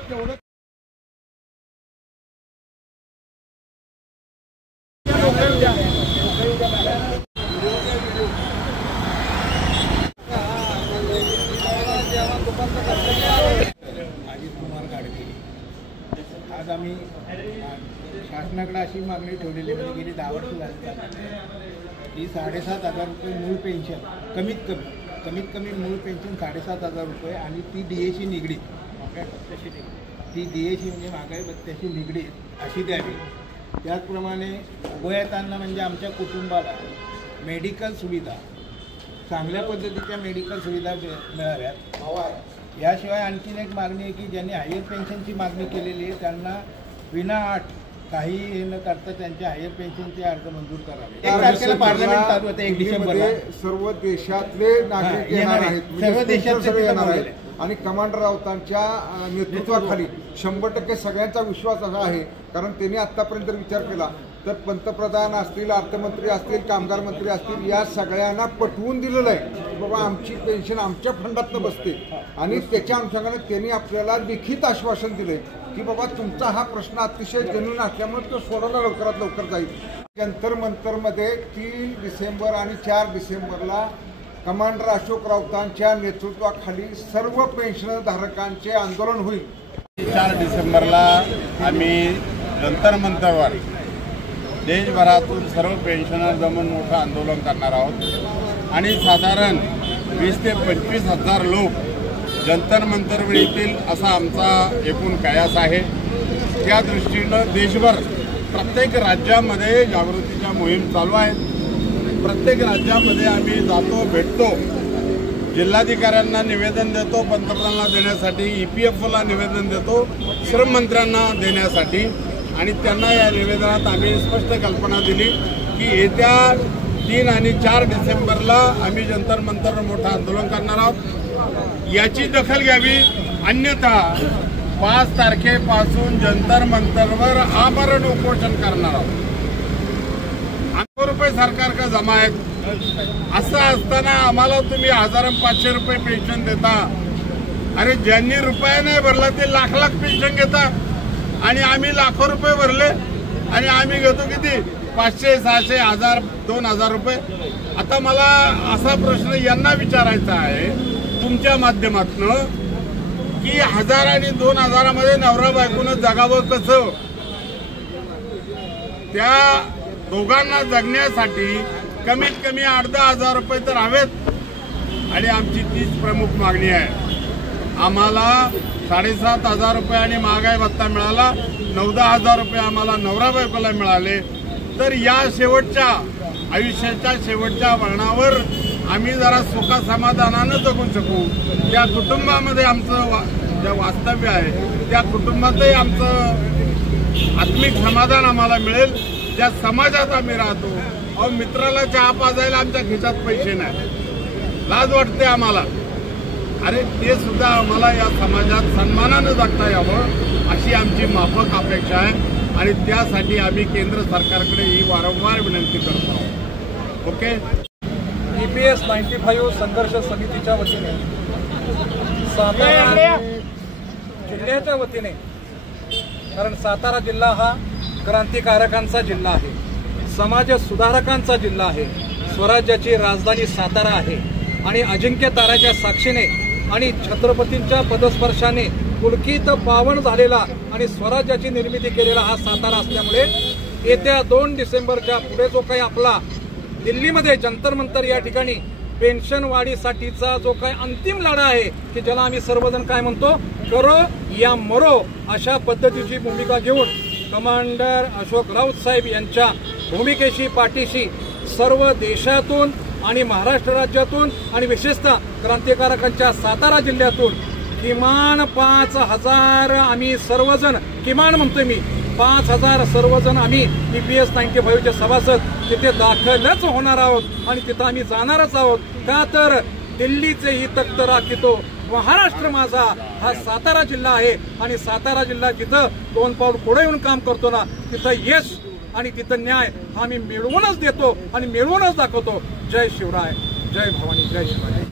तेवढं अजित कुमार गाडगे आज आम्ही शासनाकडे अशी मागणी ठेवलेली म्हणजे गेली 10 वर्ष झाली की 7,500 रुपये मूळ पेन्शन कमीत कमी मूळ पेन्शन 7,500 रुपये आणि ती DAशी निगडीत ती DAशी म्हणजे महागाई भत्त्याशी निगडीत अशी द्यावी। त्याचप्रमाणे वयोवृद्धांना म्हणजे आमच्या कुटुंबाला मेडिकल सुविधा चांगल्या पद्धतीच्या मेडिकल सुविधा मिळाव्यात। याशिवाय आणखीन एक मागणी आहे की ज्यांनी हायर पेन्शनची मागणी केलेली आहे त्यांना विनाअट काही हे न करता त्यांच्या हायर पेन्शनचे अर्ज मंजूर करावे। 1 तारखेला पार्लमेंट चालू होतं, 1 डिसेंबरला सर्व देशातले नागरिक येणार आहेत, सर्व देशातले येणार आहेत आणि कमांडर राऊतांच्या नेतृत्वाखाली 100% सगळ्यांचा विश्वास असा आहे। कारण त्यांनी आतापर्यंत विचार केला तर पंतप्रधान असतील, अर्थमंत्री असतील, कामगार मंत्री असतील, या सगळ्यांना पटवून दिलेलं आहे की बाबा आमची पेन्शन आमच्या फंडातनं बसते आणि त्याच्या अनुषंगाने त्यांनी आपल्याला लिखित आश्वासन दिले की बाबा तुमचा हा प्रश्न अतिशय जेन्युइन असल्यामुळे तो सोडवला लवकरात लवकर जाईल। जंतर मंतरमध्ये 3 डिसेंबर आणि 4 डिसेंबरला कमांडर अशोक राऊतांच्या नेतृत्वाखाली सर्व पेन्शनधारकांचे आंदोलन होईल। 4 डिसेंबरला आम्ही जंतर मंतरवर देशभरातून सर्व पेन्शनर जमून मोठं आंदोलन करणार आहोत आणि साधारण 20 ते 25 हजार लोक जंतर मंतरवर येतील असा आमचा एकूण कयास आहे। त्या दृष्टीनं देशभर प्रत्येक राज्यामध्ये जागृतीच्या मोहीम चालू आहेत। प्रत्येक राज्यामध्ये आम्ही जातो, भेटतो, जिल्हाधिकाऱ्यांना निवेदन देतो, पंतप्रधानांना देण्यासाठी, EPFOला निवेदन देतो, श्रम मंत्र्यांना देण्यासाठी आणि त्यांना या निवेदनात आम्ही स्पष्ट कल्पना दिली की येत्या 3 आणि 4 डिसेंबरला आम्ही जंतर मंतरवर मोठं आंदोलन करणार आहोत, याची दखल घ्यावी। अन्यथा 5 तारखेपासून जंतर मंतरवर आमरण उपोषण करणार आहोत। 800 रुपये सरकार का जमा आहेत, असं असताना आम्हाला तुम्ही 1000-500 रुपये पेन्शन देता। अरे ज्यांनी रुपया नाही भरला ते लाख पेन्शन घेता आणि आम्ही लाखो रुपये भरले आणि आम्ही घेतो किती 500, 600, 1000, 2000 रुपये। आता मला असा प्रश्न यांना विचारायचा आहे तुमच्या माध्यमातून की 1000 आणि 2000 मध्ये नवरा बायकोनं जगावं कसं? त्या दोघांना जगण्यासाठी कमीत कमी 8-10 रुपये तर हवेत आणि आमची तीच प्रमुख मागणी आहे। आम्हाला 7,500 रुपये आणि महागाई भत्ता मिळाला, 9-10 रुपये आम्हाला नवरा बायकोला मिळाले तर या शेवटच्या आयुष्याच्या शेवटच्या वळणावर आम्ही जरा सुखा समाधानानं जगू शकू। त्या कुटुंबामध्ये आमचं जे वास्तव्य आहे त्या कुटुंबातही आमचं आत्मिक समाधान आम्हाला मिळेल, ज्या समाजात आम्ही राहतो। अहो मित्राला चहा पाजायला आमच्या खिशात पैसे नाही, लाज वाटते आम्हाला। अरे ते सुद्धा आम्हाला या समाजात सन्मानानं जगता यावं अशी आमची माफक अपेक्षा आहे आणि त्यासाठी आम्ही केंद्र सरकारकडे ही वारंवार विनंती करतो आहोत। ओके। EPS 95 संघर्ष समितीच्या वतीने सातारा जिल्ह्याच्या वतीने, कारण सातारा जिल्हा हा क्रांतिकारकांचा जिल्हा आहे, समाज सुधारकांचा जिल्हा आहे, स्वराज्याची राजधानी सातारा आहे आणि अजिंक्य ताऱ्याच्या साक्षीने आणि छत्रपतींच्या पदस्पर्शाने पुलकित पावन झालेला आणि स्वराज्याची निर्मिती केलेला हा सातारा असल्यामुळे येत्या 2 डिसेंबरच्या पुढे जो काही आपला दिल्लीमध्ये जंतर मंतर या ठिकाणी पेन्शन वाढीसाठीचा जो काही अंतिम लढा आहे की ज्याला आम्ही सर्वजण काय म्हणतो, करो या मरो अशा पद्धतीची भूमिका घेऊन कमांडर अशोक राऊत साहेब यांच्या भूमिकेशी पाठीशी सर्व देशातून आणि महाराष्ट्र राज्यातून आणि विशेषतः क्रांतिकारकांच्या सातारा जिल्ह्यातून किमान 5000 आम्ही सर्वजण, किमान म्हणतोय मी 5000 सर्वजण आम्ही EPS 95चे सभासद तिथे दाखलच होणार आहोत आणि तिथं आम्ही जाणारच आहोत। का तर दिल्लीचे ही तख्त राखितो महाराष्ट्र माझा हा सातारा जिल्हा आहे आणि सातारा जिल्हा जिथं 2 पाऊल पुढे येऊन काम करतो ना तिथं यश आणि तिथं न्याय हा मी मिळवूनच देतो आणि मिळवूनच दाखवतो। जय शिवराय, जय भवानी, जय शिवराय।